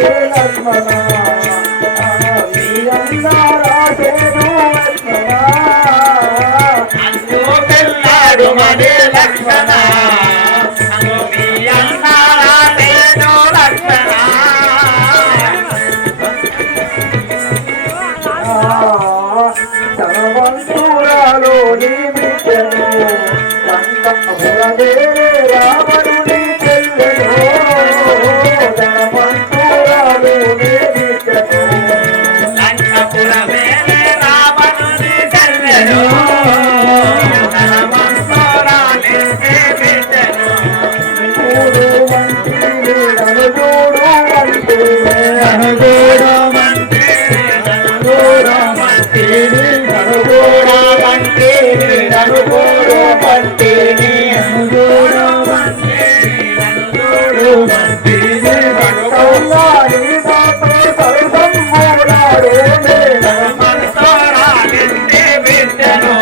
లక్ష్మణ మీ అన్నారాసేను లక్ష్మణ అన్ను పెళ్ళాడు మనే లక్ష్మణ మీ అన్నారాసేను లక్ష్మణ ధనవంతురాలోని బిడ్డను లంకాపురమే రావణుని చెల్లెను ధనవంతురాలోని బిడ్డను లంకాపురమే రావణుని చెల్లెను ధనవంతురాలి బిడ్డను చూడు వంటి నన్ను చూడు వంటి నన్ను చూడు వంటి నన్ను చూడు వంటి నన్ను చూడు వంటి నన్ను చూడు వంటి నన్ను చూడు వంటి నన్ను చూడు వంటి కౌలారి నాతో సరసంబోడాడు ధనవంతురాలి బిడ్డను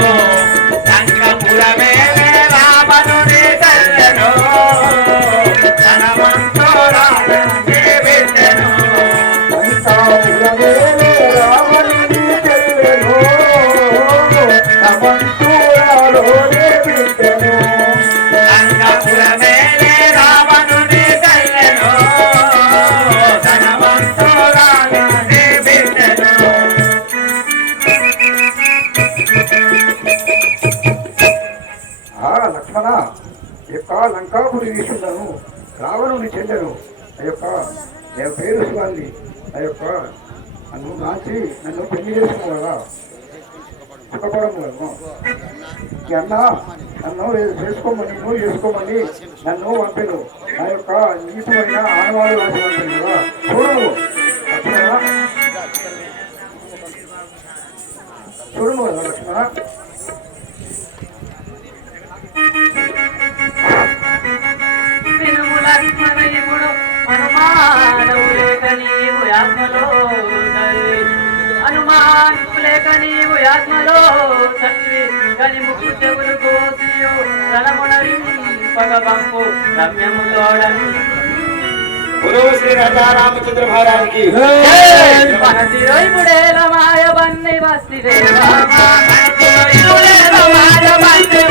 లంకాపురమే రావణుని చెల్లెను ధనవంతురాలి బిడ్డను లంకాపురమే రావణుని చెల్లెను ధనవంతురాలోని బిడ్డను లంకాపురమే రావణుని చెల్లెను ధనవంతురాలి బిడ్డను లక్ష్మణ యొక్క లంకాపురి వీసుండను రావణుని చెల్లెను ఆ యొక్క నేను పేరు శివాన్ని ఆ యొక్క నన్ను నాచి నన్ను పెళ్లి చేసుకోగలరా సుఖపడము అన్న నన్ను చేసుకోమని నువ్వు చేసుకోమని నన్ను పంపెను నా యొక్క నీచమైన ఆనవాళ్ళు రాసి పంపాను కదా చూడము లక్ష్మణ చూడము కదా లక్ష్మణ వినుము లక్ష్మణ ఇప్పుడు అనుమానము లేక నీవు ఆత్మలో అనుమానము లేక నీవు ఆత్మలో తండ్రి కని ముక్కు చెవులు కోసియు తలమునరింపగ పంపు రమ్యములోడను గురువు శ్రీ రామచంద్ర మహారాజుకి మనసిరొయ్ముడేల మాయ బన్ని వస్తి మాయ బండి